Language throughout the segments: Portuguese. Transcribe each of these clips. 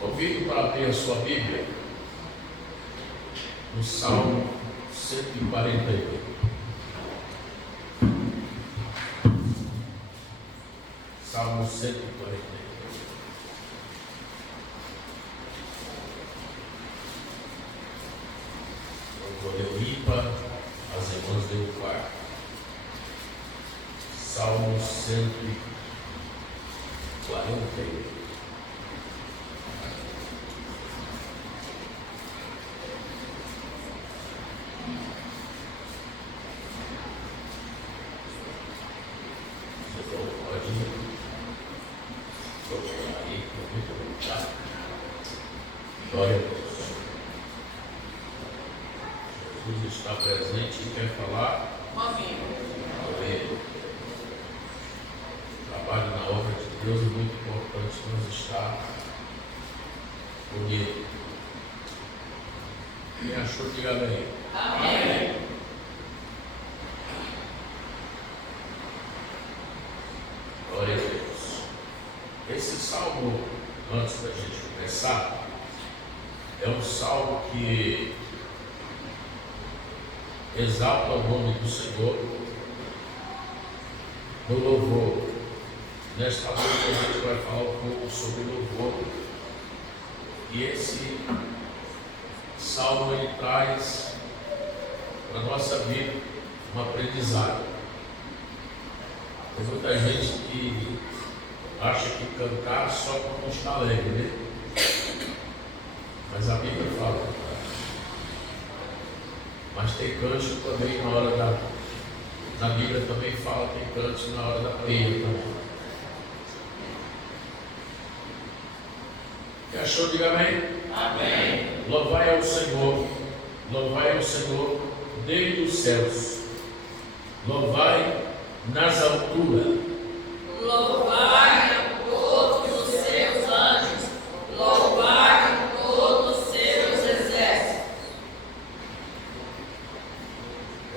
Convido para abrir a sua Bíblia no Salmo 148. Salmo 148. Eu vou ir para as irmãs do quarto. Salmo 148. Glória a Deus. Jesus está presente e quer falar. Amém. O trabalho na obra de Deus é muito importante nos estar unidos. Quem achou, diga amém. Amém. Glória a Deus. Esse salmo, antes da gente começar, é um salmo que exalta o nome do Senhor no louvor. Nesta noite a gente vai falar um pouco sobre louvor. E esse salmo ele traz para a nossa vida um aprendizado. Tem muita gente que acha que cantar só quando está alegre, né? Mas a Bíblia fala. Mas tem canto também na hora da. Na Bíblia também fala, tem canto na hora da peia também. Quem achou, diga amém? Amém. Louvai ao Senhor, desde os céus, louvai nas alturas, louvai a todos os seus anjos, louvai todos os seus exércitos.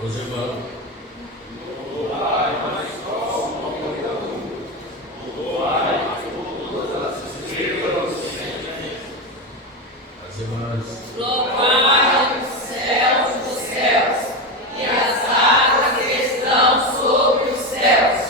Os irmãos, louvai mais só o nome da luz, louvai todas as estrelas, as irmãs, louvai os céus dos céus e as águas que estão sobre os céus.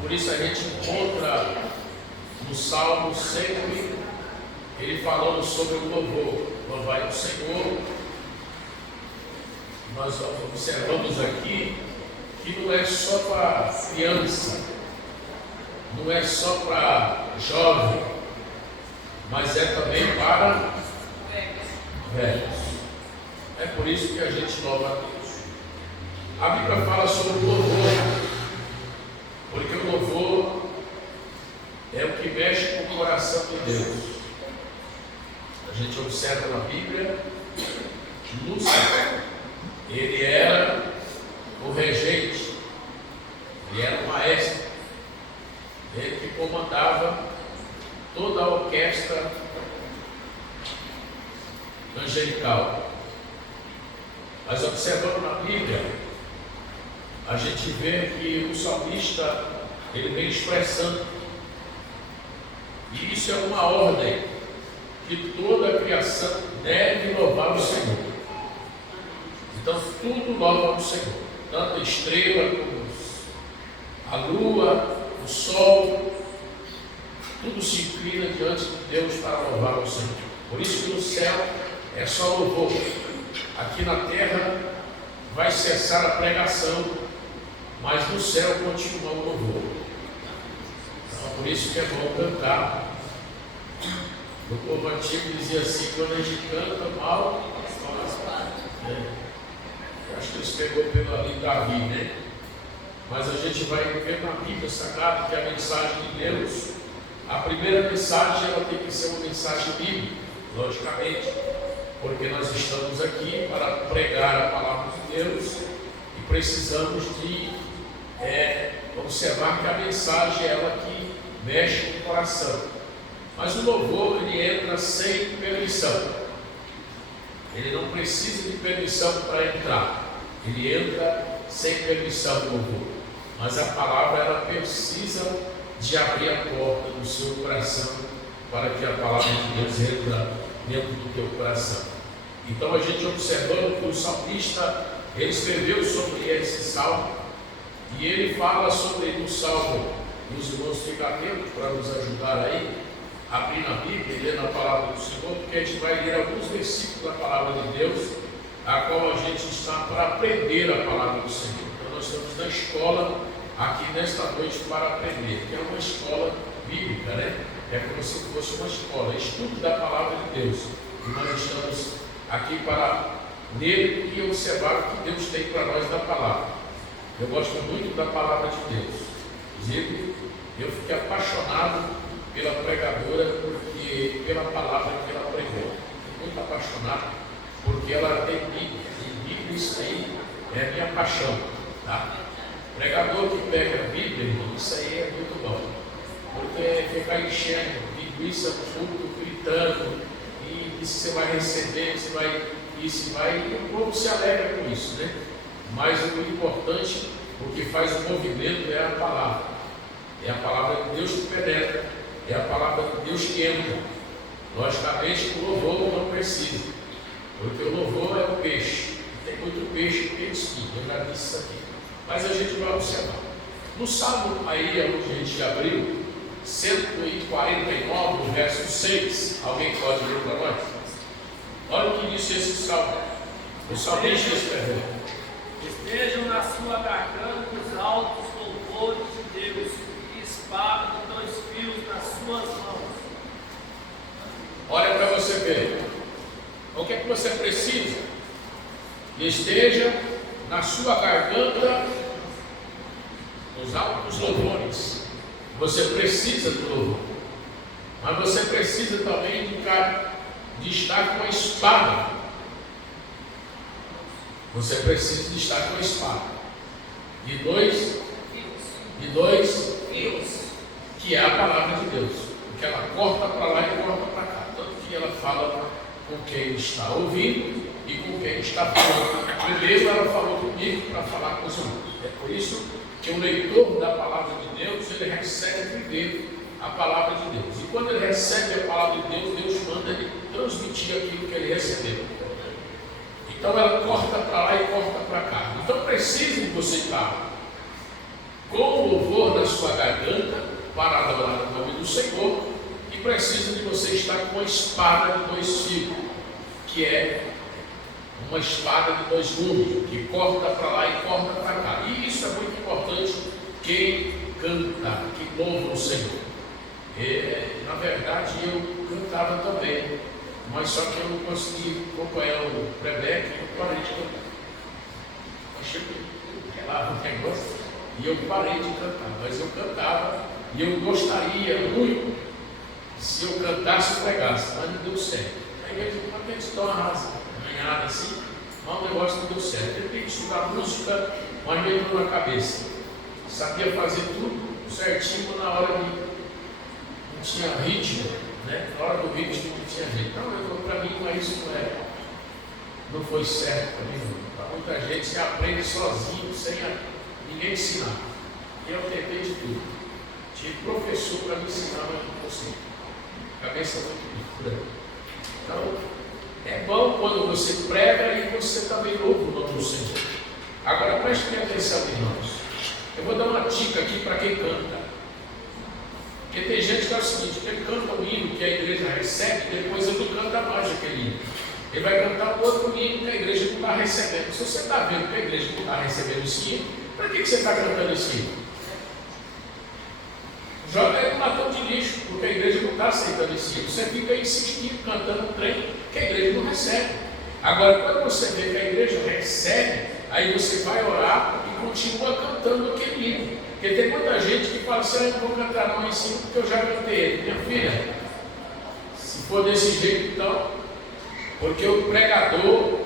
Por isso a gente encontra no Salmo sempre ele falando sobre o louvor. Louvai o Senhor. Nós observamos aqui que não é só para criança, não é só para jovem, mas é também para velhos. É por isso que a gente louva a Deus. A Bíblia fala sobre o louvor, porque o louvor de Deus. A gente observa na Bíblia que Lúcifer, ele era o regente, ele era o maestro, ele que comandava toda a orquestra angelical. Mas observando na Bíblia, a gente vê que o salmista, ele vem expressando, e isso é uma ordem, que toda a criação deve louvar o Senhor. Então tudo louva o Senhor, tanto a estrela como a lua, o sol, tudo se inclina diante de Deus para louvar o Senhor. Por isso que no céu é só louvor. Aqui na terra vai cessar a pregação, mas no céu continua o louvor. Então, por isso que é bom cantar. O povo antigo dizia assim: quando a gente canta mal, acho que eles pegou pelo ali Davi, né? Mas a gente vai ver na Bíblia Sagrada que a mensagem de Deus, a primeira mensagem, ela tem que ser uma mensagem bíblica, logicamente, porque nós estamos aqui para pregar a palavra de Deus e precisamos de observar que a mensagem é ela que mexe com o coração. Mas o louvor, ele entra sem permissão. Ele não precisa de permissão para entrar. Ele entra sem permissão do louvor. Mas a palavra, ela precisa de abrir a porta do seu coração para que a palavra de Deus entre dentro do teu coração. Então a gente observando que o salmista, ele escreveu sobre esse salmo, e ele fala sobre no salmo, os irmãos ficam atentos para nos ajudar aí, abrir na Bíblia e ler na palavra do Senhor, porque a gente vai ler alguns versículos da palavra de Deus, a qual a gente está para aprender a palavra do Senhor. Então nós estamos na escola aqui nesta noite para aprender, que é uma escola bíblica, né? É como se fosse uma escola, estudo da palavra de Deus. E nós estamos aqui para ler e observar o que Deus tem para nós da palavra. Eu gosto muito da palavra de Deus. Inclusive, eu fiquei apaixonado pela pregadora, porque pela palavra que ela pregou. Muito apaixonado, porque ela tem Bíblia. E Bíblia, isso aí é a minha paixão. Tá? Pregador que pega a Bíblia, irmão, isso aí é muito bom. Porque ficar enchendo linguiça no culto, gritando, e diz que você vai receber, você vai isso e vai, e o povo se alegra com isso, né? Mas o importante, o que faz o movimento é a palavra. É a palavra de Deus que penetra, é a palavra de Deus que entra. Logicamente o louvor não precisa, porque o louvor é o peixe. Tem muito peixe que tem espinho, eu já disse isso aqui. Mas a gente vai observar. No Salmo aí, onde a gente abriu, 149, no verso 6, alguém pode ler para nós? Olha o que disse esse salmo. O salmista escreveu: estejam na sua garganta os altos louvores de Deus, e espada de 2 fios nas suas mãos. Olha para você ver. O que é que você precisa? Esteja na sua garganta os altos louvores. Você precisa do louvor, mas você precisa também de estar com a espada. Você precisa de estar com a espada. De dois fios, que é a palavra de Deus, porque ela corta para lá e corta para cá. Tanto que ela fala com quem está ouvindo e com quem está falando. Primeiro ela falou comigo para falar com os outros. É por isso que o leitor da palavra de Deus, ele recebe primeiro a palavra de Deus. E quando ele recebe a palavra de Deus, Deus manda ele transmitir aquilo que ele recebeu. Então ela corta para lá e corta para cá. Então precisa de você estar com o louvor na sua garganta para adorar o nome do Senhor, e precisa de você estar com a espada de 2 fios, que é uma espada de 2 gumes, que corta para lá e corta para cá. E isso é muito importante, quem canta, que louva o Senhor. Na verdade, eu cantava também, mas só que eu não consegui acompanhar o Prebec e eu parei de cantar. Achei que era um negócio e eu parei de cantar, mas eu cantava e eu gostaria muito, se eu cantasse ou pregasse, mas não deu certo. A igreja, quando a gente dá uma arranhada assim, mas o negócio não deu certo. Eu tenho que estudar música, mas me entrou na cabeça. Sabia fazer tudo certinho, mas na hora não tinha ritmo, né? Na hora do ritmo não tinha ritmo. Então, para mim, não foi certo para mim. Para muita gente, você aprende sozinho, sem ninguém ensinar. E eu tentei de tudo. Tive professor para me ensinar, mas não consegui. Cabeça muito dura. Então, é bom quando você prega e você também louva o nome do Senhor. Agora, preste atenção, irmãos. Eu vou dar uma dica aqui para quem canta. Porque tem gente que é o seguinte, que ele canta um hino que a igreja recebe, e depois ele não canta mais aquele hino. Ele vai cantar um outro hino que a igreja não está recebendo. Se você está vendo que a igreja não está recebendo esse hino, para que você está cantando esse hino? Joga ele no latão de lixo, porque a igreja não está aceitando esse hino. Você fica insistindo, cantando um trem que a igreja não recebe. Agora, quando você vê que a igreja recebe, aí você vai orar e continua cantando aquele hino. Porque tem muita gente que fala assim, eu não vou cantar não esse hino porque eu já cantei ele. Minha filha, se for desse jeito então, porque o pregador,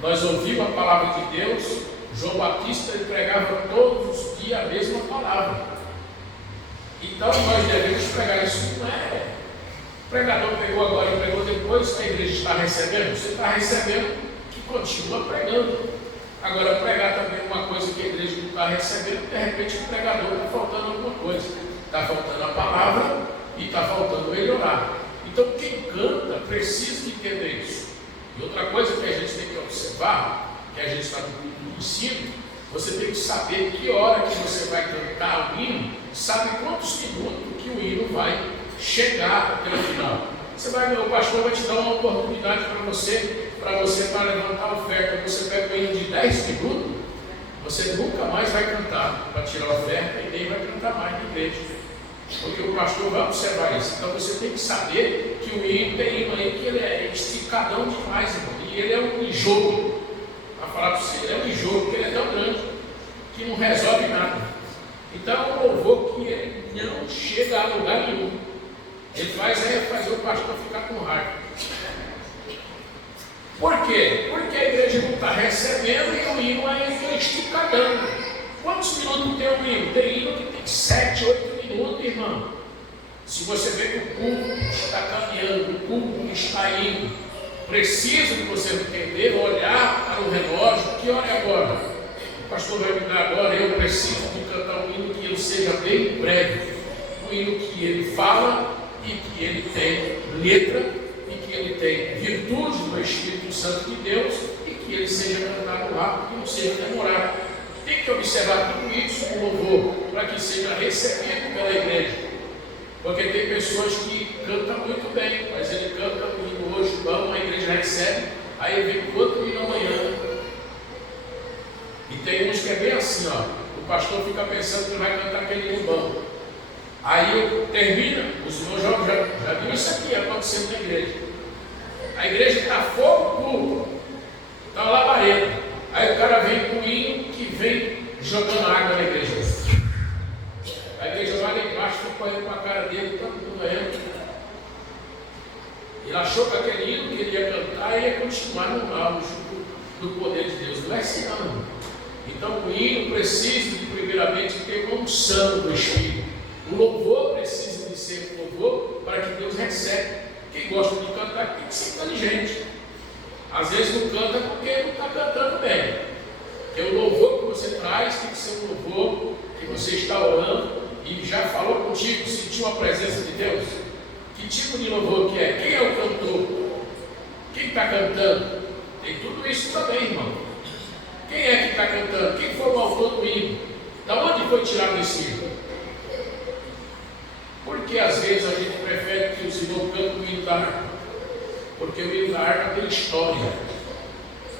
nós ouvimos a palavra de Deus, João Batista ele pregava todos os dias a mesma palavra. Então nós devemos pregar isso, não é? O pregador pregou agora e pregou depois, a igreja está recebendo, você está recebendo que continua pregando. Agora pregar também uma coisa que a igreja não está recebendo, de repente o pregador está faltando alguma coisa, está faltando a palavra e está faltando ele orar. Então quem canta precisa de entender isso. E outra coisa que a gente tem que observar, que a gente está no ensino, você tem que saber que hora que você vai cantar o hino, sabe quantos minutos que o hino vai chegar até o final. O pastor vai te dar uma oportunidade para você para levantar a oferta. Você pega o hino de 10 minutos, você nunca mais vai cantar para tirar a oferta e nem vai cantar mais na igreja. Porque o pastor vai observar isso. Então você tem que saber que o hino tem hino aí que ele é esticadão demais, irmão. E ele é um enjoo. Para falar para você, ele é um enjoo, porque ele é tão grande que não resolve nada. Então é um louvor que ele não chega a lugar nenhum. Ele faz fazer o pastor ficar com raiva. Por quê? Porque a igreja não está recebendo e o hino é esticadão. Quantos minutos tem o hino? Tem hino que tem 7, 8 minutos, irmão. Se você vê que o culto está caminhando, o culto está indo, precisa de você entender, olhar para o relógio, que hora é agora? O pastor vai me dar agora, eu preciso de cantar um hino que ele seja bem breve. Um hino que ele fala e que ele tem letra e que ele tem virtude do Espírito Santo de Deus e que ele seja cantado rápido e não seja demorado. Tem que observar tudo isso com louvor para que seja recebido pela igreja. Porque tem pessoas que cantam muito bem, mas ele canta um hino hoje bom, a igreja recebe, aí ele vem com outro hino amanhã. E tem uns que é bem assim, ó. O pastor fica pensando que vai cantar aquele hino bom. Aí termina, os meus jovens já viram isso aqui acontecendo na igreja. A igreja está fogo puro, está uma labareda. Aí o cara vem com um hino que vem jogando água na igreja. A igreja vai lá embaixo, fica correndo com a cara dele, todo mundo ganhando. Ele achou que aquele hino que ele ia cantar ia continuar no auge do poder de Deus. Não é assim não. Então o hino precisa de primeiramente ter uma unção do Espírito. O louvor precisa de ser um louvor para que Deus receba. Quem gosta de cantar tem que ser inteligente. Às vezes não canta porque não está cantando bem. Porque o louvor que você traz tem que ser um louvor que você está orando e já falou contigo, sentiu a presença de Deus. Que tipo de louvor que é? Quem é o cantor? Quem está cantando? Tem tudo isso também, irmão. Quem é que está cantando? Quem foi o autor do hino? Da onde foi tirado esse hino? Porque às vezes a gente prefere que os irmãos cantem o hino da harpa. Porque o hino da harpa tem história.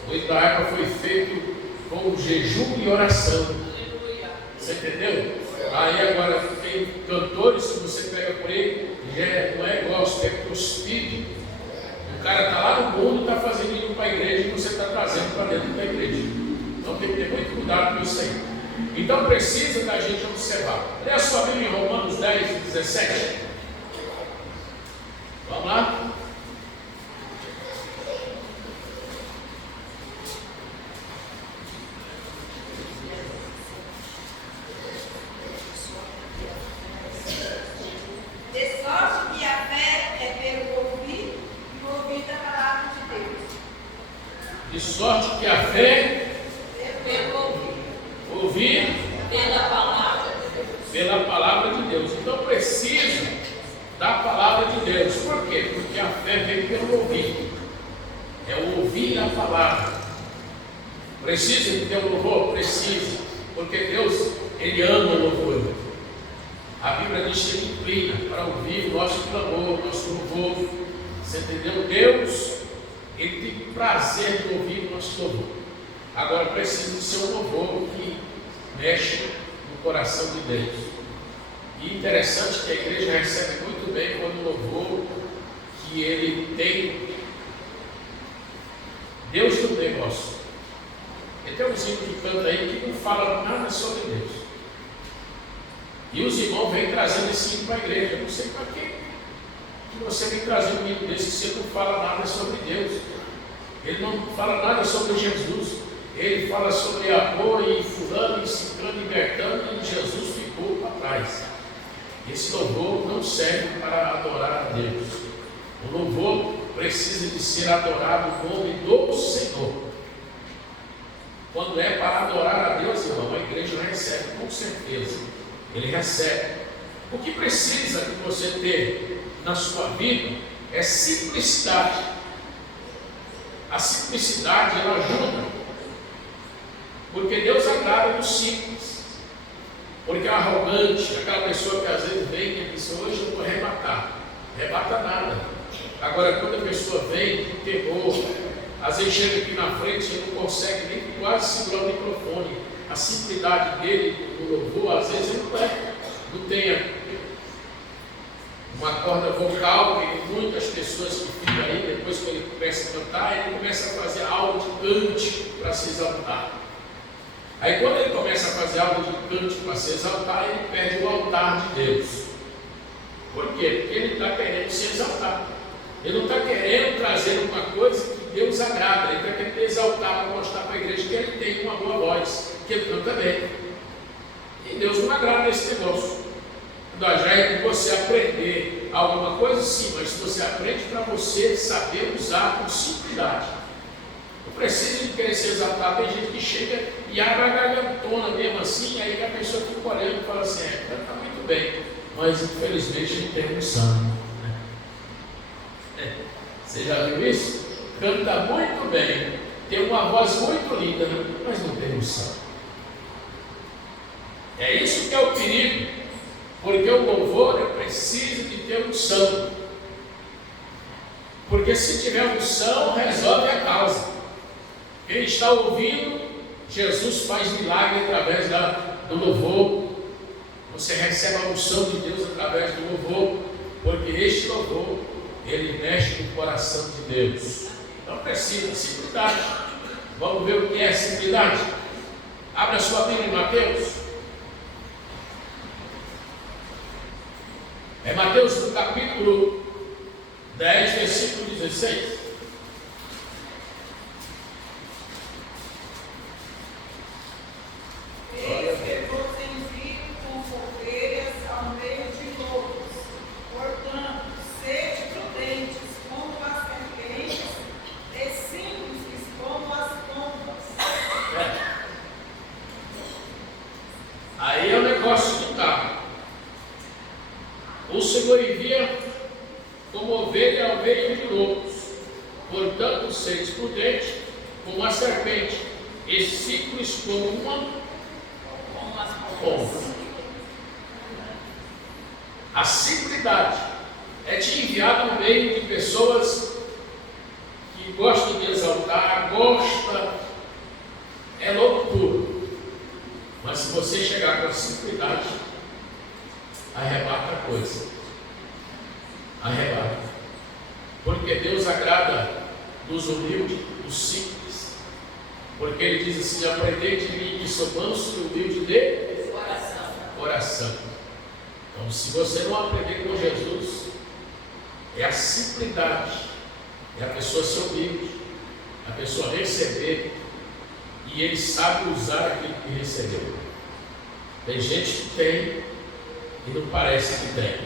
O hino da harpa foi feito com jejum e oração. Você entendeu? Aí agora tem cantores que você pega por ele, não é gospel, é cuspido. O cara está lá no mundo e está fazendo hino para a igreja e você está trazendo para dentro da igreja. Então tem que ter muito cuidado com isso aí. Então precisa da gente observar. Leia a sua Bíblia em Romanos 10, 17. Vamos lá? De sorte que a fé é pelo ouvir e o ouvir da palavra de Deus. De sorte que a fé É pelo ouvir pela palavra de Deus. pela palavra de Deus. Então precisa da palavra de Deus. Por quê? Porque a fé vem pelo ouvir. É o ouvir a palavra. Precisa de ter um louvor? Precisa. Porque Deus, Ele ama o louvor. A Bíblia diz que Ele inclina para ouvir o nosso clamor, o nosso louvor. Você entendeu? Deus, Ele tem prazer de ouvir o nosso louvor. Agora precisa de ser um louvor que mexe no coração de Deus. E interessante que a igreja recebe muito bem quando o louvor que ele tem Deus no negócio. E tem uns hinos que canta aí que não fala nada sobre Deus. E os irmãos vêm trazendo esse hino para a igreja. Eu não sei para quê que você vem trazendo um hino desse que você não fala nada sobre Deus. Ele não fala nada sobre Jesus. Ele fala sobre amor e fulano, e ciclano, e bertano, e Jesus ficou para trás. Esse louvor não serve para adorar a Deus. O louvor precisa de ser adorado no nome do Senhor. Quando é para adorar a Deus, irmão, a igreja recebe, com certeza. Ele recebe. O que precisa que você ter na sua vida é simplicidade. A simplicidade, ela ajuda. Porque Deus agrada no simples. Porque é arrogante, aquela pessoa que às vezes vem e diz, hoje eu vou arrebatar. Arrebata nada. Agora, quando a pessoa vem com temor, às vezes chega aqui na frente e não consegue nem quase segurar o microfone. A simplicidade dele, do louvor, às vezes ele não tem uma corda vocal, que muitas pessoas que ficam aí, depois que ele começa a cantar, ele começa a fazer algo de cante para se exaltar. Aí quando ele começa a fazer algo de cante para se exaltar, ele perde o altar de Deus. Por quê? Porque ele está querendo se exaltar. Ele não está querendo trazer uma coisa que Deus agrada. Ele está querendo exaltar para mostrar para a igreja que ele tem uma boa voz, que ele canta bem. E Deus não agrada esse negócio. Já é que você aprender alguma coisa, sim, mas você aprende para você saber usar com simplicidade. Não precisa de querer se exaltar. Tem gente que chega e abre a gargantona mesmo assim, aí a pessoa fica olhando e fala assim, canta muito bem, mas infelizmente não tem unção. Você já viu isso? Canta muito bem, tem uma voz muito linda, mas não tem unção. É isso que é o perigo, porque o louvor precisa de ter unção. Porque se tiver unção, resolve a causa. Quem está ouvindo, Jesus faz milagre através do louvor. Você recebe a unção de Deus através do louvor, porque este louvor, ele mexe no coração de Deus. Então precisa, simplicidade. Vamos ver o que é simplicidade? Abra a sua Bíblia em Mateus. É Mateus no capítulo 10, versículo 16. Aí é o negócio que está. O Senhor envia como ovelha ao meio de lobos. Portanto, sedes prudentes como a serpente, e simples como uma pomba. A simplicidade é te enviar no meio de pessoas que gostam de exaltar, é lobo puro. Mas se você chegar com a simplicidade, arrebata a coisa. Arrebata. Porque Deus agrada dos humildes, dos simples. Porque Ele diz assim, aprendei de mim que sou manso e humilde de coração. Então, se você não aprender com Jesus, É a simplicidade. É a pessoa ser humilde, a pessoa receber e ele sabe usar aquilo que recebeu. Tem gente que tem e não parece que tem.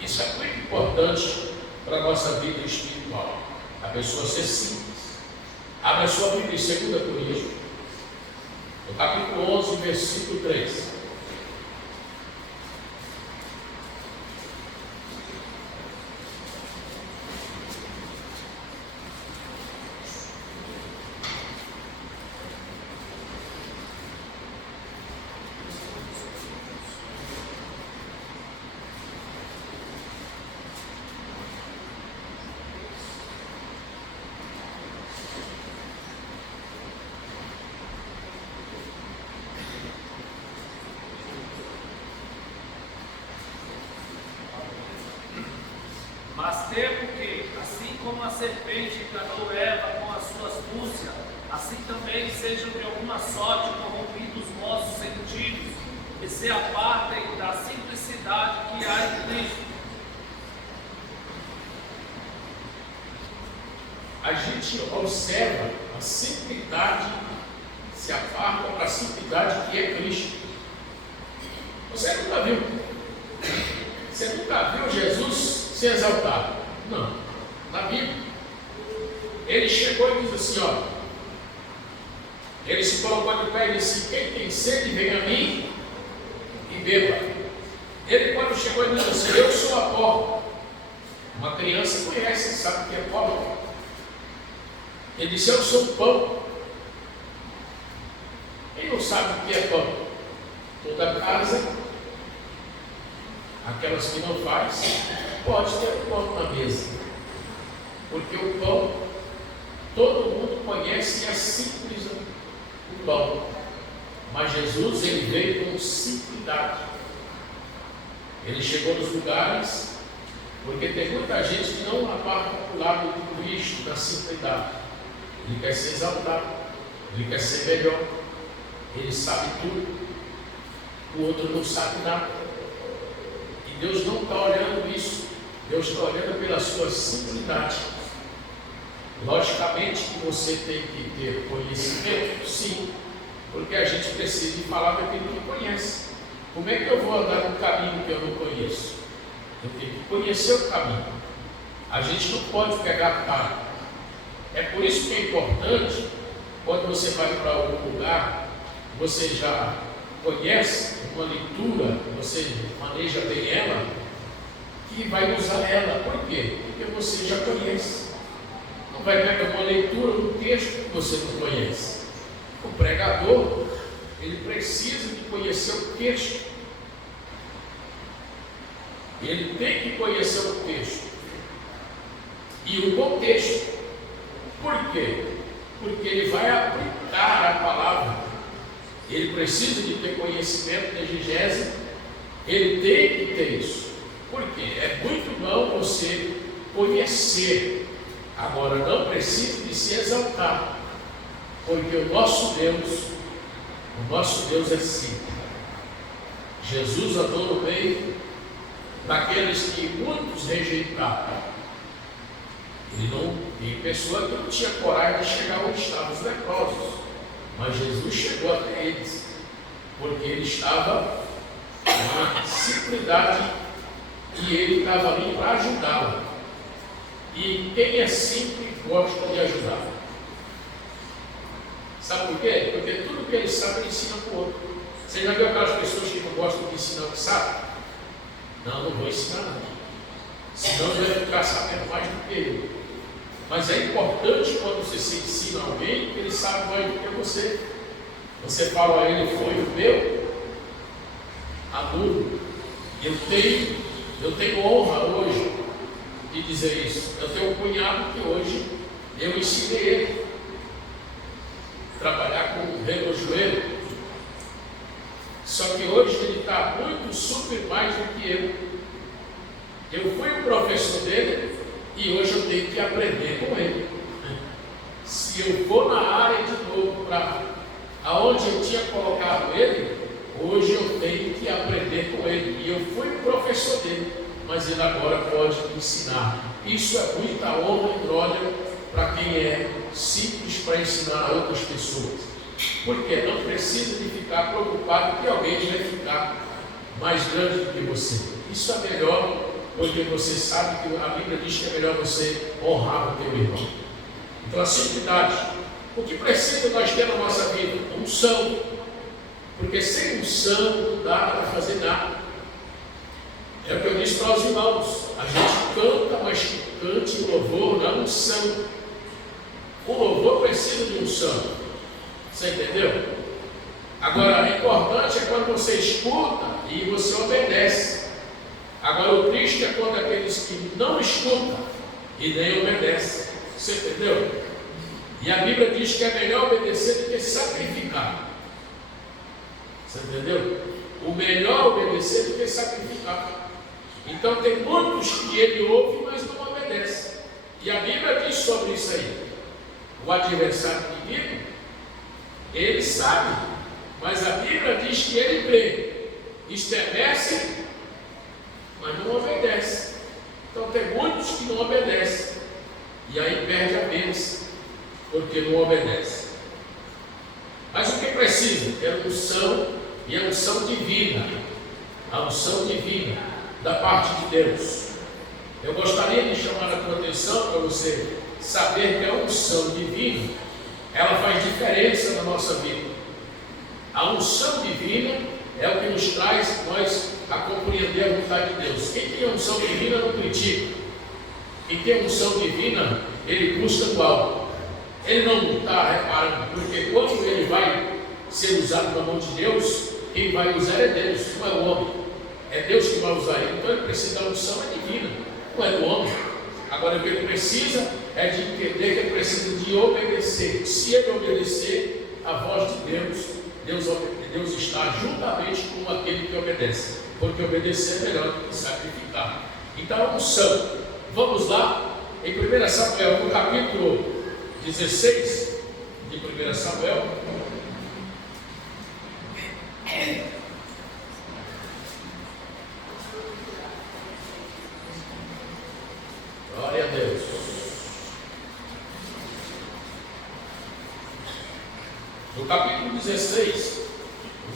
Isso é muito importante para a nossa vida espiritual. A pessoa ser simples. Abra a sua Bíblia em 2 Coríntios, no capítulo 11, versículo 3. Mas temo que, assim como a serpente enganou Eva com as suas astúcias, assim também sejam de alguma sorte corrompidos os vossos sentidos, e se apartem da simplicidade que há em Cristo. A gente observa a simplicidade, se aparta para a simplicidade que é Cristo. Você nunca viu? Você nunca viu Jesus se exaltar? Não. Na Bíblia, ele chegou e disse assim, ó, ele se colocou de pé e disse, quem tem sede, vem a mim e beba. Ele quando chegou e disse assim, eu sou a porta. Uma criança conhece, sabe o que é porta. Ele disse, eu sou o pão. Quem não sabe o que é pão? Toda casa, aquelas que não faz, pode ter pão na mesa. Porque o pão, todo mundo conhece e é simples o pão. Mas Jesus, ele veio com simplicidade. Ele chegou nos lugares, porque tem muita gente que não aparta para o lado do Cristo, da simplicidade. Ele quer ser exaltado, ele quer ser melhor, ele sabe tudo, o outro não sabe nada. E Deus não está olhando isso, Deus está olhando pela sua simplicidade. Logicamente que você tem que ter conhecimento, sim, porque a gente precisa falar daquilo que conhece. Como é que eu vou andar no caminho que eu não conheço? Eu tenho que conhecer o caminho. A gente não pode pegar atalho. É por isso que é importante, quando você vai para algum lugar, você já conhece uma leitura, você maneja bem ela, que vai usar ela. Por quê? Porque você já conhece. Não vai pegar uma leitura do texto que você não conhece. O pregador, ele precisa de conhecer o texto. Ele tem que conhecer o texto e o contexto. Por quê? Porque ele vai aplicar a palavra. Ele precisa de ter conhecimento de exegese. Ele tem que ter isso. Por quê? É muito bom você conhecer. Agora não precisa de se exaltar. Porque o nosso Deus é simples. Jesus andou no meio daqueles que muitos rejeitaram. Tem pessoa que não tinha coragem de chegar onde estavam os leprosos, mas Jesus chegou até eles, porque ele estava na simplicidade e ele estava ali para ajudá-lo. E quem é simples gosta de ajudar. Sabe por quê? Porque tudo que ele sabe ele ensina para o outro. Você já viu aquelas pessoas que não gostam de ensinar o que sabe? Não vou ensinar nada. Senão eu vou ficar sabendo mais do que ele. Mas é importante quando você se ensina a alguém que ele sabe mais do que você. Você fala a ele, foi o meu aluno. Eu tenho honra hoje de dizer isso. Eu tenho um cunhado que hoje eu ensinei ele a trabalhar com o relojoeiro. Só que hoje ele está muito super mais do que eu. Eu fui o professor dele e hoje eu tenho que aprender com ele. Se eu for na área de novo para aonde eu tinha colocado ele, hoje eu tenho que aprender com ele. E eu fui o professor dele. mas ele agora pode ensinar. Isso é muita honra e glória para quem é simples para ensinar a outras pessoas. Porque não precisa de ficar preocupado que alguém vai ficar mais grande do que você. Isso é melhor, porque você sabe que a Bíblia diz que é melhor você honrar o teu irmão. Então a simplicidade. O que precisa nós ter na nossa vida? Unção. Porque sem unção não dá para fazer nada. É o que eu disse para os irmãos. A gente canta, mas que cante o louvor na unção. O louvor precisa de unção. Você entendeu? Agora, o importante é quando você escuta e você obedece. Agora, o triste é quando aqueles que não escutam e nem obedecem. Você entendeu? E a Bíblia diz que é melhor obedecer do que sacrificar. Você entendeu? O melhor obedecer do que sacrificar. Então, tem muitos que ele ouve, mas não obedece. E a Bíblia diz sobre isso aí. O adversário inimigo, ele sabe, mas a Bíblia diz que ele crê, estremece, mas não obedece. Então tem muitos que não obedecem, e aí perde a bênção, porque não obedece. Mas o que precisa? É unção, e a unção divina, a unção divina da parte de Deus. Eu gostaria de chamar a tua atenção para você saber que a unção divina, ela faz diferença na nossa vida. A unção divina é o que nos traz nós a compreender a vontade de Deus. Quem tem a unção divina não critica. Quem tem a unção divina, ele busca do alto. Ele não está reparando, porque quando ele vai ser usado na mão de Deus, quem vai usar é Deus, não é o homem. É Deus que vai usar ele. Então ele precisa da unção divina, não é do homem. Agora o que ele precisa é de entender que ele precisa de obedecer. Se ele obedecer a voz de Deus, Deus está juntamente com aquele que obedece. Porque obedecer é melhor do que sacrificar. Então a unção. Vamos lá, em 1 Samuel, no capítulo 16 de 1 Samuel. Glória a Deus. No capítulo 16,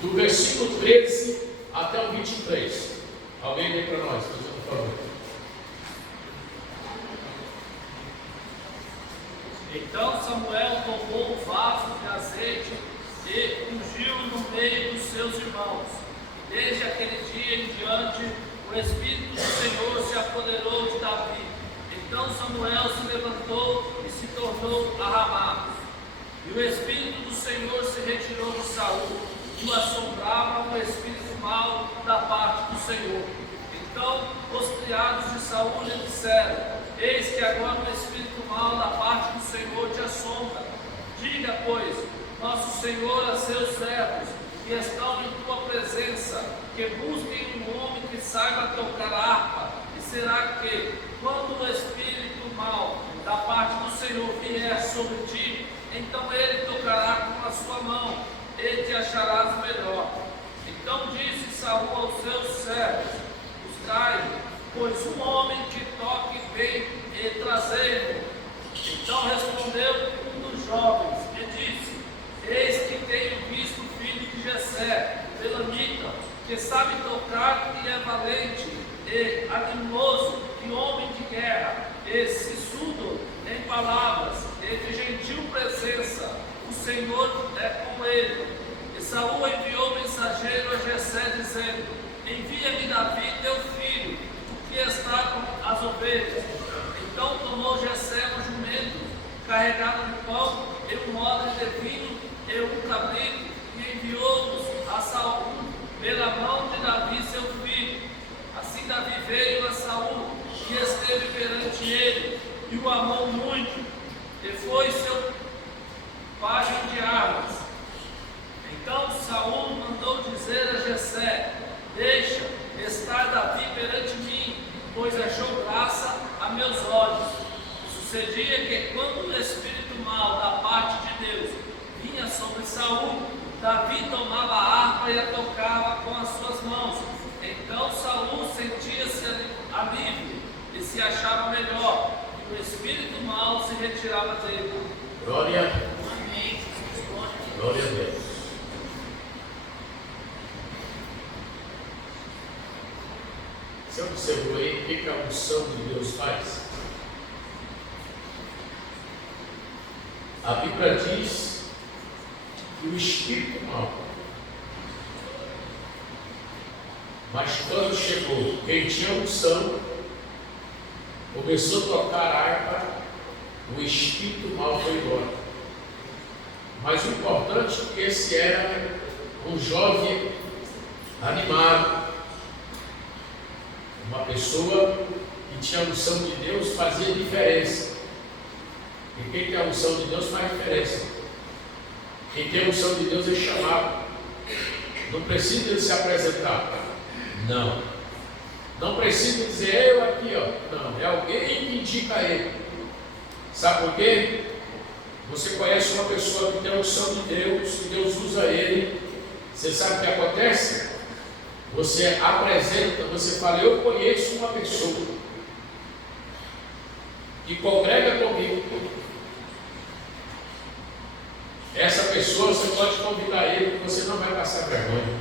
do versículo 13 até o 23. Alguém lê para nós, por favor. Então Samuel tomou o vaso de azeite e ungiu no meio dos seus irmãos. Desde aquele dia em diante, o Espírito do Senhor se apoderou de Davi. Então Samuel se levantou e se tornou a Ramá. E o Espírito do Senhor se retirou de Saul, e o assombrava um espírito mau da parte do Senhor. Então os criados de Saul lhe disseram: eis que agora o espírito mau da parte do Senhor te assombra. Diga, pois, nosso Senhor a seus servos, que estão em tua presença, que busquem um homem que saiba tocar harpa, e será que, quando o espírito mau da parte do Senhor vier sobre ti, então ele tocará com a sua mão, e te acharás melhor. Então disse Saul aos seus servos: buscai, pois um homem que toque bem, e trazei-o. Então respondeu um dos jovens e disse: eis que tenho visto o filho de Jessé, Belamita, que sabe tocar e é valente, e animoso, e homem de guerra, e sisudo em palavras, e de gentil presença. O Senhor é com ele. E Saul enviou mensageiro a Jessé, dizendo: envia-me Davi, teu filho, que está com as ovelhas. Então tomou Jessé um jumento carregado de pão e um odre de vinho e um cabrito, e enviou-nos a Saul pela mão de Davi, seu filho. Assim Davi veio a Saul, que esteve perante ele, e o amou muito, e foi seu pajem de armas. Então Saul mandou dizer a Jessé: deixa estar Davi perante mim, pois achou graça a meus olhos. Sucedia que quando o espírito mau da parte de Deus vinha sobre Saul, Davi tomava a harpa e a tocava com as suas mãos. Então Saul sentia-se livre e se achava melhor, e o espírito mau se retirava dele. Glória, Amém. glória a Deus. Você observou aí o que a unção de Deus faz? A Bíblia diz que o espírito mau, mas quando chegou quem tinha unção, começou a tocar a harpa, o espírito mau foi embora. Mas o importante é que esse era um jovem animado, uma pessoa que tinha a unção de Deus, fazia diferença. E quem tem a unção de Deus faz diferença. Quem tem a unção de Deus é chamado. Não precisa ele se apresentar. Não. Não precisa dizer eu aqui, ó. Não. É alguém que indica ele. Sabe por quê? Você conhece uma pessoa que tem a unção de Deus, que Deus usa ele. Você sabe o que acontece? Você apresenta, você fala, eu conheço uma pessoa que congrega comigo. Essa pessoa você pode convidar ele, que você não vai passar vergonha.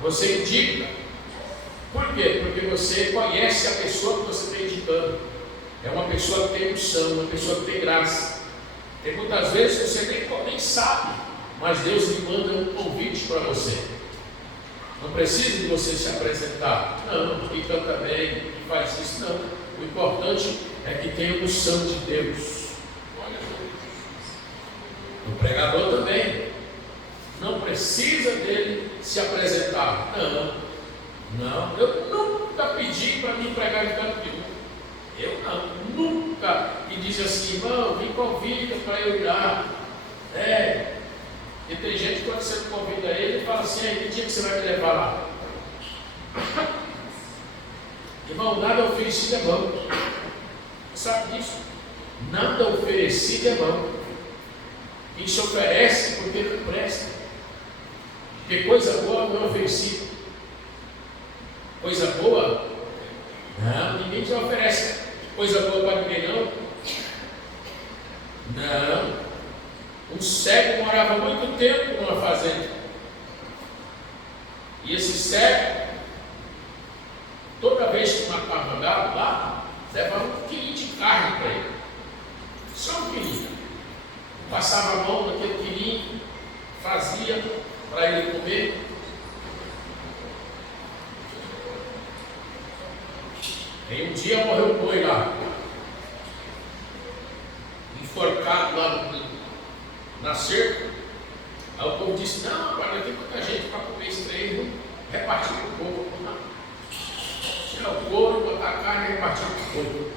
Você indica. Por quê? Porque você conhece a pessoa que você está indicando. É uma pessoa que tem unção, uma pessoa que tem graça. Tem muitas vezes você nem sabe, mas Deus lhe manda um convite para você. Não precisa de você se apresentar. Não, que canta bem, que faz isso, não. O importante é que tenha unção de Deus. O pregador também. Não precisa dele se apresentar. Não. Eu nunca pedi para me pregar em canto nenhum. Eu não. Nunca. E diz assim, irmão, me convida para eu ir lá. E tem gente que quando você convida ele fala assim, que dia que você vai me levar lá? Irmão, nada oferecido é bom. Você sabe disso? Nada oferecido é bom. Quem se oferece porque não presta. Porque coisa boa não é oferecida. Coisa boa? Não, ninguém te oferece coisa boa para ninguém não. Não. Um cego morava muito tempo numa fazenda. E esse cego, toda vez que matava gado lá, levava um quilinho de carne para ele. Só um quilinho. Passava a mão naquele quilinho, fazia para ele comer. E um dia morreu um boi lá, enforcado lá na cerca. Aí o povo disse, não, agora tem muita gente para comer esse trem, repartir para o povo. Tirar o couro, botar a carne e repartir para o povo.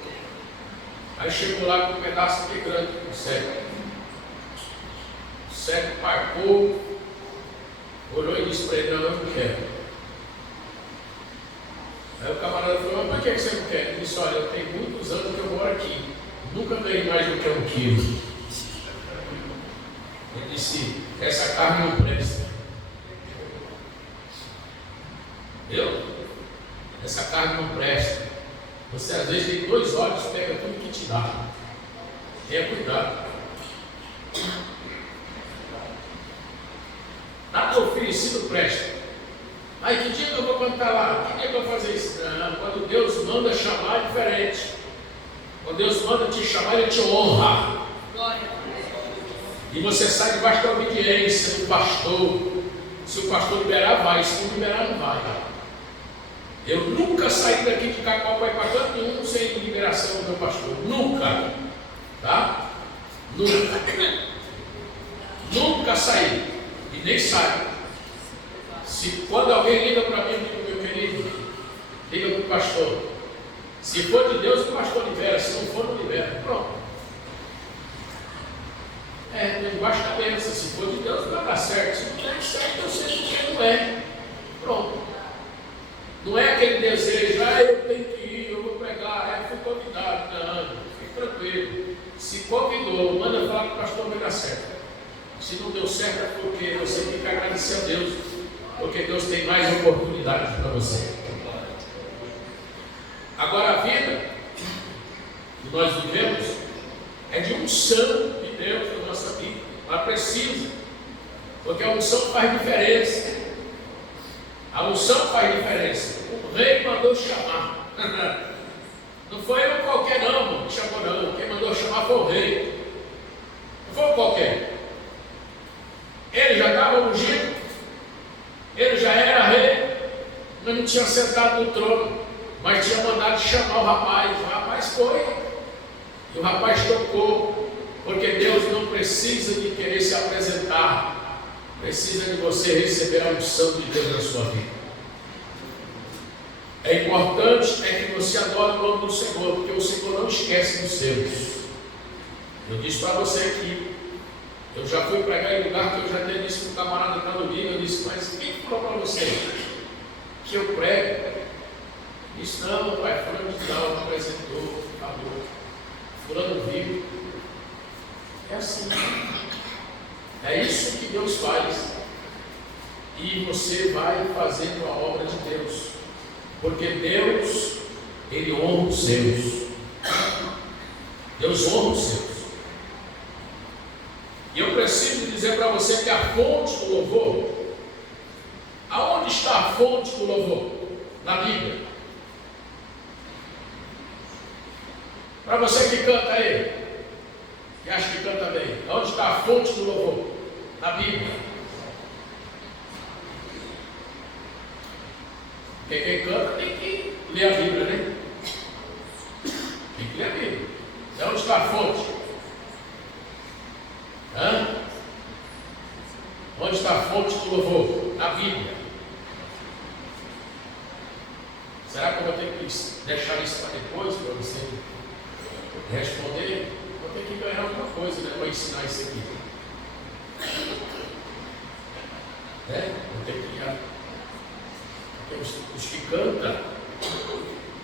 Aí chegou lá com um pedaço de grande com o cego. O cego parcou, olhou e disse para ele, não quero. Aí o camarada falou, mas por que você não quer? Ele disse, olha, eu tenho muitos anos que eu moro aqui, nunca ganhei mais do que 1 quilo. Ele disse, essa carne não presta. Viu? Essa carne não presta. Você às vezes tem 2 olhos, pega tudo que te dá. Tenha cuidado. Nada oferecido presta. Aí que dia que eu vou cantar lá? Que dia que eu vou fazer isso? Não, quando Deus manda chamar é diferente. Quando Deus manda te chamar, Ele te honra. E você sai debaixo da obediência do pastor. Se o pastor liberar, vai. Se não liberar, não vai. Eu nunca saí daqui de Cacau para ir para canto nenhum sem liberação do meu pastor. Nunca. Tá? Nunca. Nunca saí. E nem saio. Se quando alguém liga para mim, eu digo, meu querido, liga para o pastor. Se for de Deus, o pastor libera. Se não for, não libera. Pronto. Debaixo da cabeça. Se for de Deus, vai dar certo. Se não der certo, eu sei que não é. Pronto. Não é aquele desejo, eu tenho que ir, eu vou pregar, fui convidado. Não, fique tranquilo. Se convidou, manda falar que o pastor vai dar certo. Se não deu certo, é porque você tem que agradecer a Deus. Porque Deus tem mais oportunidades para você. nós vivemos é de unção de Deus na nossa vida. Ela precisa, porque a unção faz diferença. A unção faz diferença. O rei mandou chamar. Não foi eu qualquer não que chamou não. Quem mandou chamar foi o rei. Não foi qualquer. Ele já estava ungido. Ele já era rei. Mas não tinha sentado no trono. Mas tinha mandado chamar o rapaz. O rapaz foi. E o rapaz tocou. Porque Deus não precisa de querer se apresentar. Precisa de você receber a unção de Deus na sua vida. É importante que você adore o nome do Senhor, porque o Senhor não esquece dos seus. Eu disse para você aqui, eu já fui pregar em lugar que eu já tinha dito para um camarada que está no livro, eu disse, mas quem falou para você que eu prego? Ele disse, não, pai, fulano de tal, apresentou, falou, fulano viu. É assim. É isso que Deus faz. E você vai fazendo a obra de Deus. Porque Deus, Ele honra os seus. Deus honra os seus. E eu preciso dizer para você que a fonte do louvor, aonde está a fonte do louvor? Na Bíblia. Para você que canta aí, que acha que canta bem, aonde está a fonte do louvor? Na Bíblia. Porque quem canta tem que ler a Bíblia, né? Tem que ler a Bíblia. E onde está a fonte? Onde está a fonte do louvor? Na Bíblia. Será que eu vou ter que deixar isso para depois, para você responder? Vou ter que ganhar alguma coisa, né, para ensinar isso aqui. Vou ter que ganhar. Os que cantam,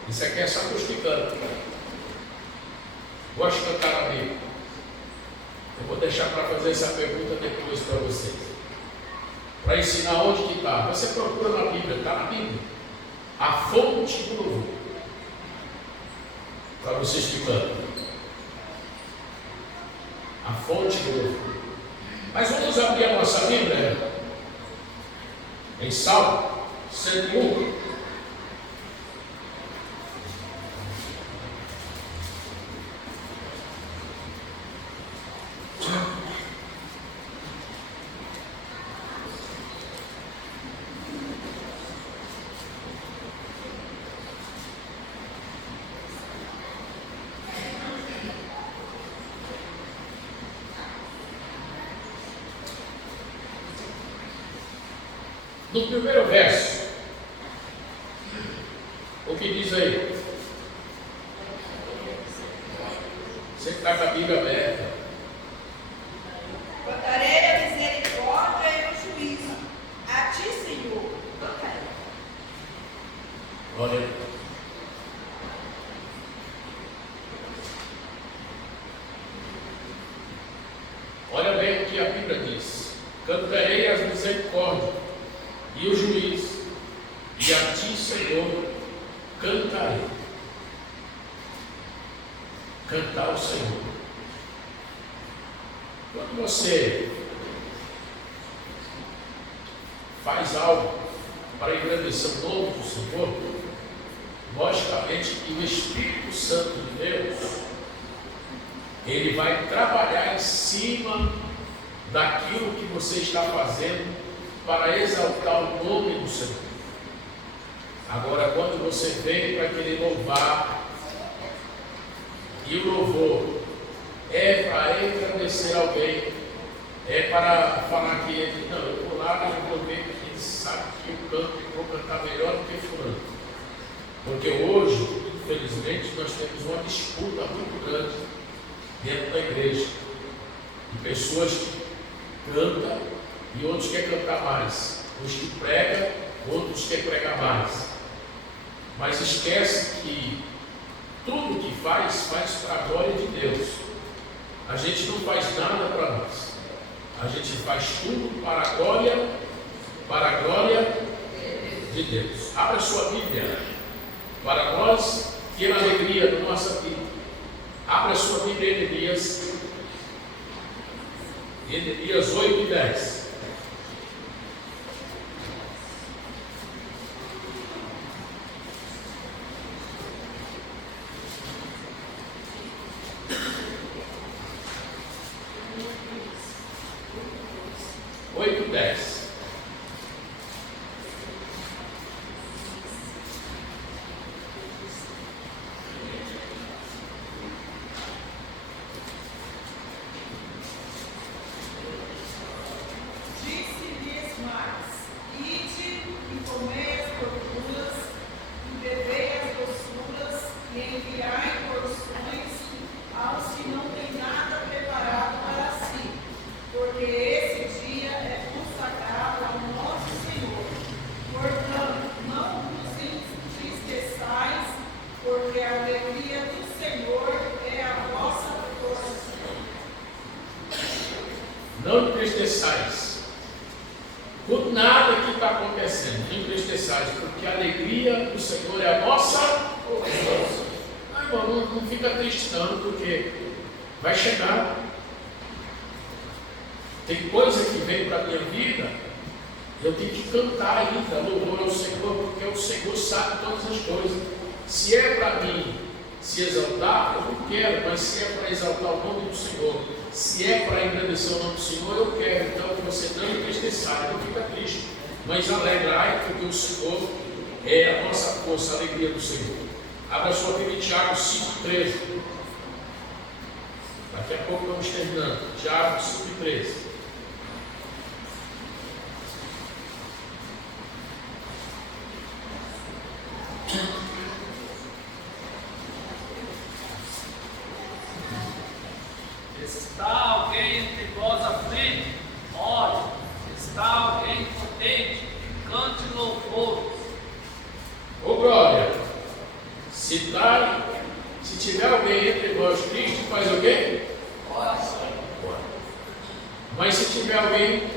isso aqui é só para os que cantam. Gosto de cantar na Bíblia. Eu vou deixar para fazer essa pergunta depois para vocês. Para ensinar onde que está. Você procura na Bíblia, está na Bíblia. A fonte do louvor. Para vocês que cantam. A fonte do louvor. Mas vamos abrir a nossa Bíblia em Salmo 101. No primeiro verso, o que diz aí? Você está com a Bíblia aberta. Contarei a misericórdia e o juízo. A ti, Senhor, cantarei. Olha. Olha bem o que a Bíblia diz. Cantarei as misericórdias e o juízo, e a ti, Senhor, cantarei. Cantar ao Senhor. Quando você faz algo para engrandecer o nome do Senhor, logicamente que o Espírito Santo de Deus, ele vai trabalhar em cima daquilo que você está fazendo para exaltar o nome do Senhor. Agora, quando você vem para querer louvar, e o louvor é para engrandecer alguém, é para falar que ele, não, eu vou lá e vou ver que ele sabe que eu canto e vou cantar melhor do que fulano. Porque hoje, infelizmente, nós temos uma disputa muito grande dentro da igreja, de pessoas que cantam e outros querem cantar mais. Uns que pregam, outros querem pregar mais. Mas esquece que tudo que faz para a glória de Deus. A gente não faz nada para nós. A gente faz tudo para a glória de Deus. Abra sua Bíblia para nós ter a alegria da nossa vida. Abra sua Bíblia em Neemias. Neemias 8 e 10. Disse-lhes mais: ide e comei as gorduras, e bebei as doçuras, e enviai porções aos que não têm nada preparado para si, porque esse dia é consagrado ao nosso Senhor. Portanto, não vos entristeçais, porque a alegria do Senhor é a vossa força. Não entristeçais por nada que está acontecendo. Não entristeçais, porque a alegria do Senhor é a nossa força. Ah, irmão, não fica triste não, porque vai chegar. Tem coisa que vem para a minha vida, eu tenho que cantar ainda, louvor ao Senhor, porque o Senhor sabe todas as coisas. Se é para mim se exaltar, eu não quero, mas se é para exaltar o nome do Senhor, se é para engrandecer o nome do Senhor, eu quero. Então que você não entristeçar, não fica triste, mas alegrai, porque o Senhor é a nossa força, a alegria do Senhor. Abra sua Bíblia em Tiago 5,13. Daqui a pouco vamos terminando. Tiago 5,13. Está alguém entre vós aflito? Ore. Está alguém contente? Cante louvores. Ô glória, se tiver alguém entre vós triste, faz o quê? Ora. Mas se tiver alguém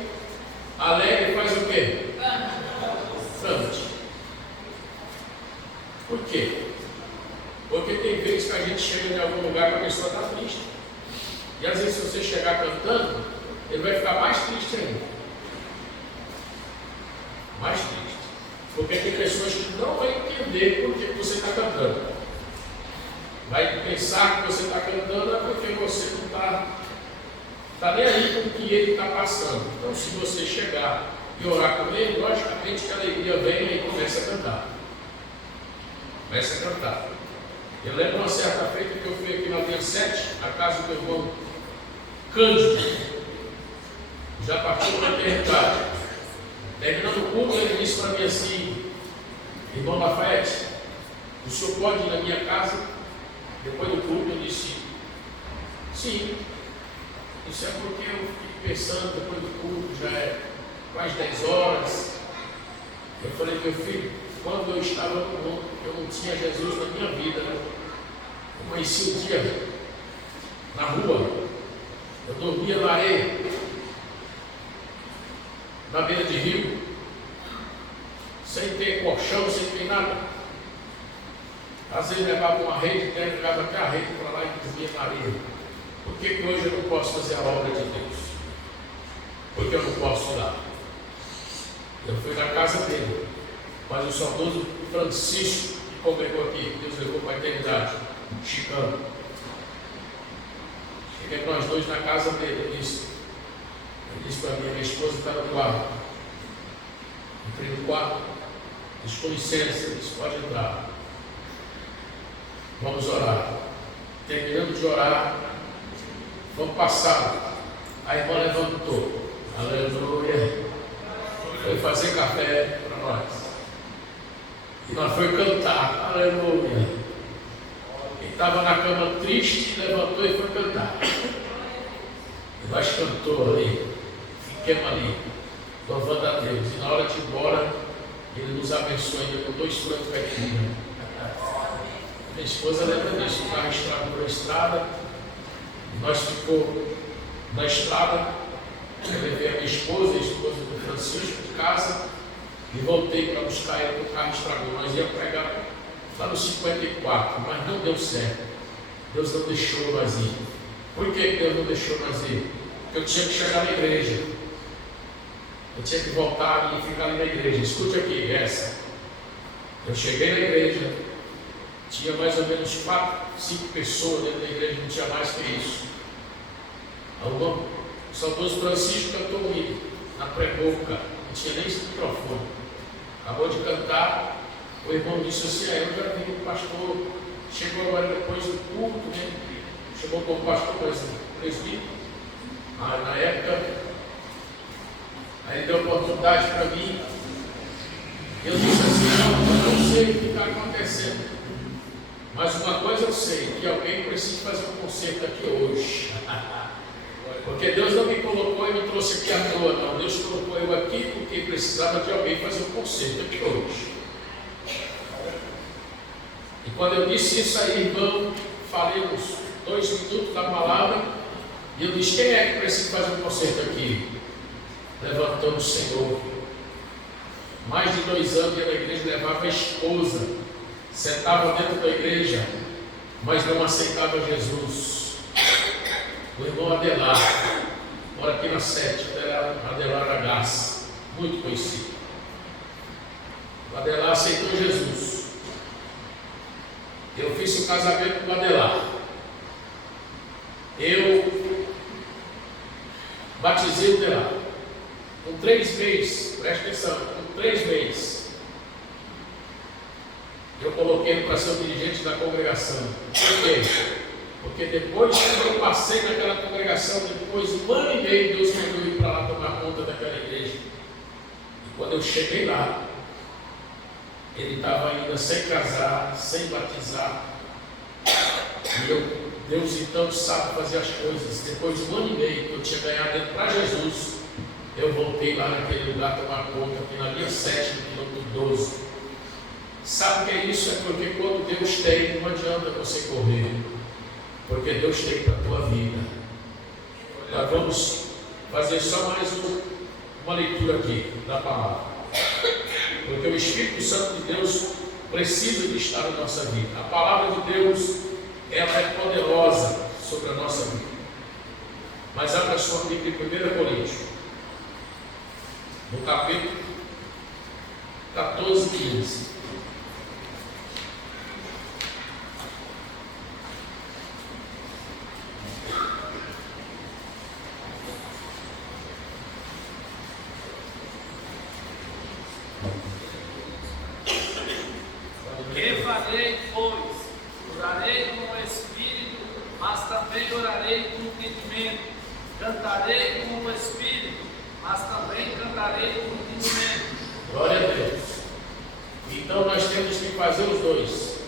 alegre, faz o quê? Cante. Por quê? Porque tem vezes que a gente chega em algum lugar que a pessoa está triste. E às vezes, se você chegar cantando, ele vai ficar mais triste ainda. Mais triste. Porque tem pessoas que não vão entender por que você está cantando. Vai pensar que você está cantando é porque você não está nem aí com o que ele está passando. Então, se você chegar e orar com ele, logicamente que a alegria vem e começa a cantar. Começa a cantar. Eu lembro uma certa feita que eu fui aqui na linha 7, a casa do meu irmão Cândido, já partiu para a eternidade. Terminando o culto, ele disse para mim assim: irmão Lafayette, o senhor pode ir na minha casa? Depois do culto, eu disse: sim. Isso é porque eu fiquei pensando, depois do culto, já é quase 10 horas. Eu falei: meu filho, quando eu estava no mundo, eu não tinha Jesus na minha vida. Eu conheci um dia na rua, eu dormia na areia, na beira de rio, sem ter colchão, sem ter nada. Às vezes levava uma rede, levava até a rede para lá e dormia na areia. Por que hoje eu não posso fazer a obra de Deus? Porque eu não posso ir lá. Eu fui na casa dele, mas o saudoso Francisco, que congregou aqui, Deus levou para a eternidade, Chicano. Cheguei nós dois na casa dele, ele disse para mim: minha esposa está no quarto. Entrei no quarto, disse: com licença, ele disse: pode entrar. Vamos orar. Terminando de orar, vamos passar. A irmã levantou, aleluia, foi fazer café para nós. E nós foi cantar, aleluia. Quem estava na cama triste, levantou e foi cantar. E nós cantou ali, fiquemos ali, louvando a Deus. E na hora de ir embora, ele nos abençoou ainda com 2 francos aqui. Minha esposa lembra disso, o carro estragou na estrada, nós ficou na estrada, eu levei a minha esposa e a esposa do Francisco de casa e voltei para buscar ele, o carro estragou. Nós íamos pegar lá no 54, mas não deu certo. Deus não deixou nós ir. Por que Deus não deixou nós ir? Porque eu tinha que chegar na igreja. Eu tinha que voltar e ficar ali na igreja. Escute aqui, essa. Eu cheguei na igreja, tinha mais ou menos 4, 5 pessoas dentro da igreja, não tinha mais que isso. O saudoso Francisco cantou comigo, na pré-boca, não tinha nem esse microfone. Acabou de cantar, o irmão disse assim: eu já vi o pastor, chegou agora depois do culto, né? Chegou como pastor, mas presbítero. Na época, aí ele deu oportunidade para mim. Eu disse assim: eu não sei o que está acontecendo, mas uma coisa eu sei, que alguém precisa fazer um concerto aqui hoje. Porque Deus não me colocou e me trouxe aqui à toa, não. Deus colocou eu aqui porque precisava de alguém fazer um concerto aqui hoje. E quando eu disse isso aí, irmão, falei uns 2 minutos da palavra, e eu disse: quem é que precisa fazer um concerto aqui? Levantou o Senhor. Mais de 2 anos ia na igreja, levava a esposa, sentava dentro da igreja, mas não aceitava Jesus. O irmão Adelar, mora aqui na 7, Adelar Aragás, muito conhecido. O Adelar aceitou Jesus. Eu fiz o casamento com o Adelar. Eu batizei o Adelar. Com 3 meses, presta atenção, com 3 meses, eu coloquei ele para ser o dirigente da congregação. Por quê? Porque depois que eu passei naquela congregação, depois de 1 ano e meio, Deus mandou ir para lá tomar conta daquela igreja. E quando eu cheguei lá, ele estava ainda sem casar, sem batizar. E Deus então sabe fazer as coisas. Depois de 1 ano e meio que eu tinha ganhado para Jesus, eu voltei lá naquele lugar tomar conta, aqui na linha 7, no quilômetro 12. Sabe o que é isso? É porque quando Deus tem, não adianta você correr. Porque Deus tem para a tua vida. Nós vamos fazer só mais uma leitura aqui da palavra. Porque o Espírito Santo de Deus precisa de estar na nossa vida. A palavra de Deus, ela é poderosa sobre a nossa vida. Mas abra sua Bíblia em 1 Coríntios, no capítulo 14, 15. Que farei, pois? Orarei com o Espírito, mas também orarei com o entendimento. Cantarei com o Espírito, mas também cantarei com o entendimento. Glória a Deus. Então nós temos que fazer os dois.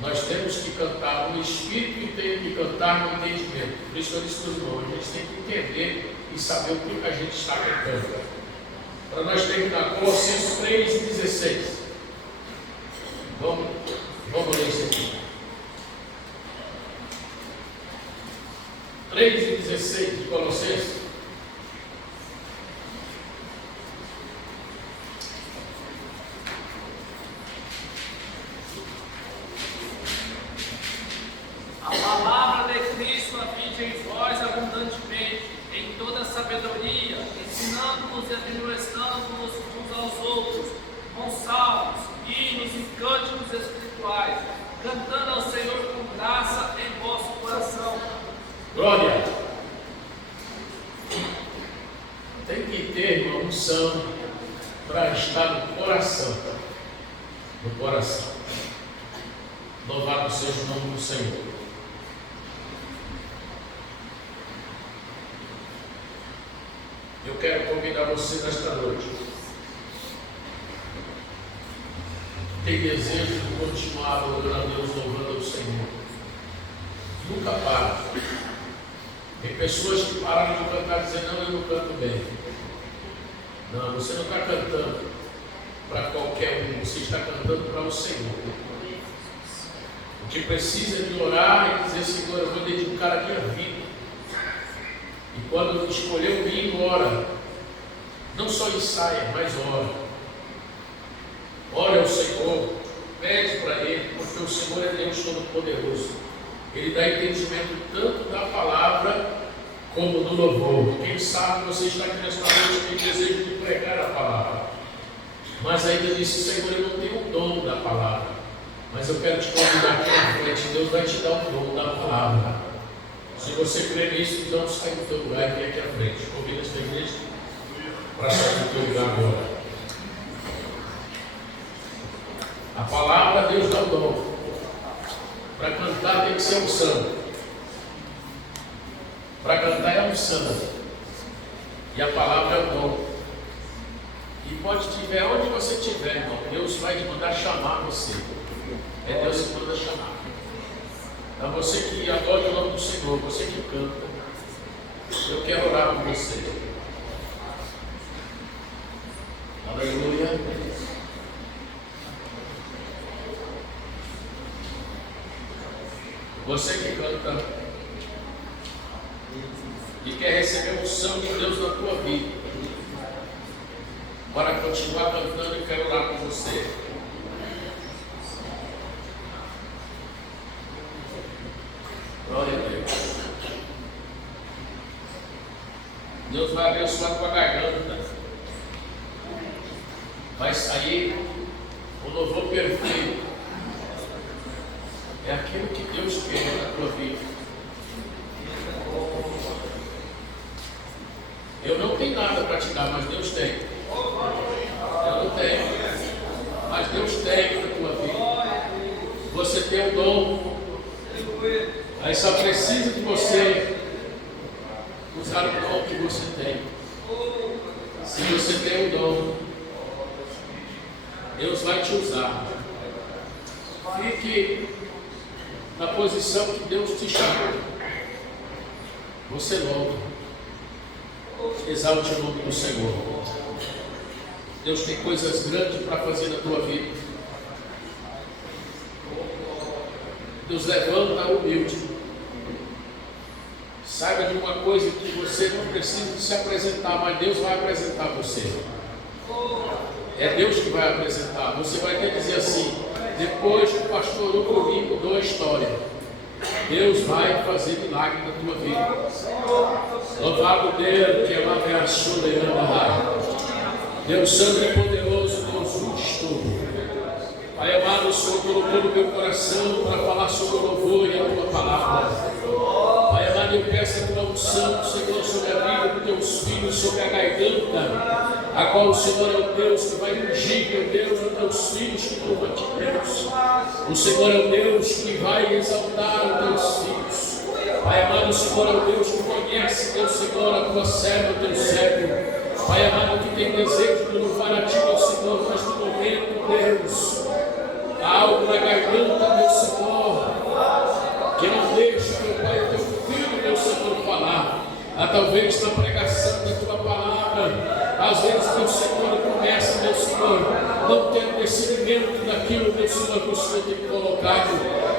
Nós temos que cantar no Espírito e temos que cantar no entendimento. Por isso eu disse para os irmãos, a gente tem que entender e saber o que a gente está cantando. Para nós terminar, Colossenses 3,16. Vamos ler isso aqui. 3,16 de Colossenses. A palavra de Cristo habite em vós abundantemente, em toda sabedoria, ensinando-vos e admoestando-vos uns aos outros, com salmos, hinos e cânticos espirituais, cantando ao Senhor com graça em vosso coração. Glória! Tem que ter uma unção para estar no coração. No coração. Louvado seja o nome do Senhor. Eu quero convidar você nesta noite. Tem desejo de continuar adorando a Deus, louvando ao Senhor. Nunca para. Tem pessoas que pararam de cantar dizendo: não, eu não canto bem. Não, você não está cantando para qualquer um, você está cantando para o Senhor. O que precisa de orar e dizer: Senhor, eu vou dedicar a minha vida. E quando escolher o hino, ora. Não só ensaia, mas ora. Ore ao Senhor, pede para Ele, porque o Senhor é Deus Deus Todo-Poderoso. Ele dá entendimento tanto da palavra como do louvor. Quem sabe você está aqui nesta noite com desejo de pregar a palavra, mas ainda disse: Senhor, eu não tenho o dom da palavra, mas eu quero te convidar aqui na frente. Deus vai te dar o dom da palavra. Se você crê nisso, então sai do teu lugar e vem aqui à frente. Convida esta igreja para sair do teu lugar agora. A palavra Deus dá o dom. Para cantar tem que ser unção. Para cantar é unção. E a palavra é o dom. E pode estiver onde você estiver, irmão, Deus vai te mandar chamar você. É Deus que manda chamar. Então você que adora o nome do Senhor, você que canta, eu quero orar por você. Aleluia. Você que canta e quer receber a unção de Deus na tua vida, para continuar cantando, eu quero orar por você. Glória a Deus. Deus vai abençoar a tua garganta. Vai sair o louvor perfeito. É aquilo que Deus quer na tua vida. Eu não tenho nada para te dar, mas Deus tem. Eu não tenho, mas Deus tem na tua vida. Você tem o dom. Aí só precisa de você usar o dom que você tem. Se você tem o dom, Deus vai te usar. Fique na posição que Deus te chamou. Você louva. Exalte o nome do Senhor. Deus tem coisas grandes para fazer na tua vida. Deus levanta o humilde. Saiba de uma coisa, que você não precisa se apresentar, mas Deus vai apresentar você. É Deus que vai apresentar. Você vai ter que dizer assim: depois que o pastor orou comigo, mudou a história. Deus vai fazer milagre na tua vida. Louvado Deus, que é uma abençoa e Deus Santo e poderoso, Deus justo. Pai amado, o Senhor colocou no meu coração para falar sobre o louvor e a tua palavra. Pai amado, eu peço a tua unção, Senhor, sobre a vida dos teus filhos, sobre a garganta, a qual o Senhor é o Deus que vai ungir, meu Deus, os teus filhos que louvam a ti, Deus. O Senhor é o Deus que vai exaltar os teus filhos. Pai amado, o Senhor é o Deus que conhece, Deus Senhor, a tua serva, o teu servo. Pai amado, que tem desejo de louvar a ti, meu Senhor, mas no momento, Deus, há algo na garganta, meu Senhor, que não deixa, meu Pai, o teu filho, meu Senhor, falar. Talvez na pregação da tua palavra, às vezes, meu Senhor, começa, meu Senhor, não tendo discernimento daquilo, meu Senhor, que o Senhor tem colocado,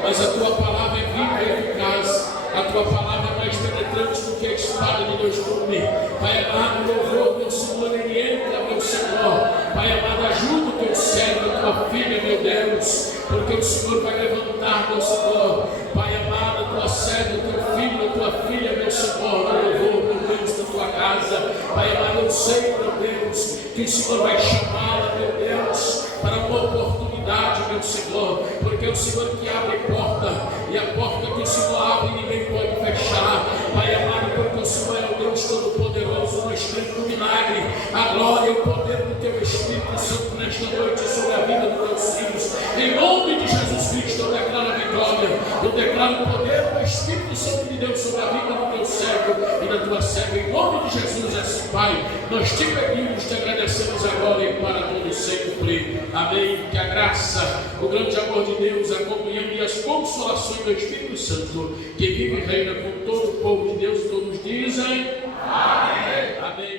mas a tua palavra é viva e eficaz, a tua palavra é mais penetrante do que a espada de Deus come. Pai amado, louvor, meu Senhor, ele entra, meu Senhor. Pai amado, ajuda o teu servo, a tua filha, meu Deus, porque o Senhor vai levantar, meu Senhor. Pai amado, a tua serva, o teu filho, a tua filha, meu Senhor, louvor, meu Deus, da tua casa. Pai amado, eu sei, meu Deus, que o Senhor vai chamá-la, meu Deus, para uma oportunidade, meu Senhor, porque é o Senhor que abre porta, e a porta que o Senhor abre ninguém pode fechar. Pai amado, porque o Senhor é o Deus Todo-Poderoso, no Espírito do milagre, a glória e o poder do teu Espírito Santo nesta noite sobre a vida dos teus filhos. Em nome de Jesus Cristo, eu declaro a vitória, eu declaro o poder do Espírito Santo de Deus sobre a vida do teu servo e da tua serva. Em nome de Jesus, assim, Pai, nós te pedimos, te agradecemos agora e para todo sempre. Amém. Que a graça, o grande amor de Deus, a comunhão e as consolações do Espírito Santo, que vive e reina com todo o povo de Deus, todos dizem amém. Amém.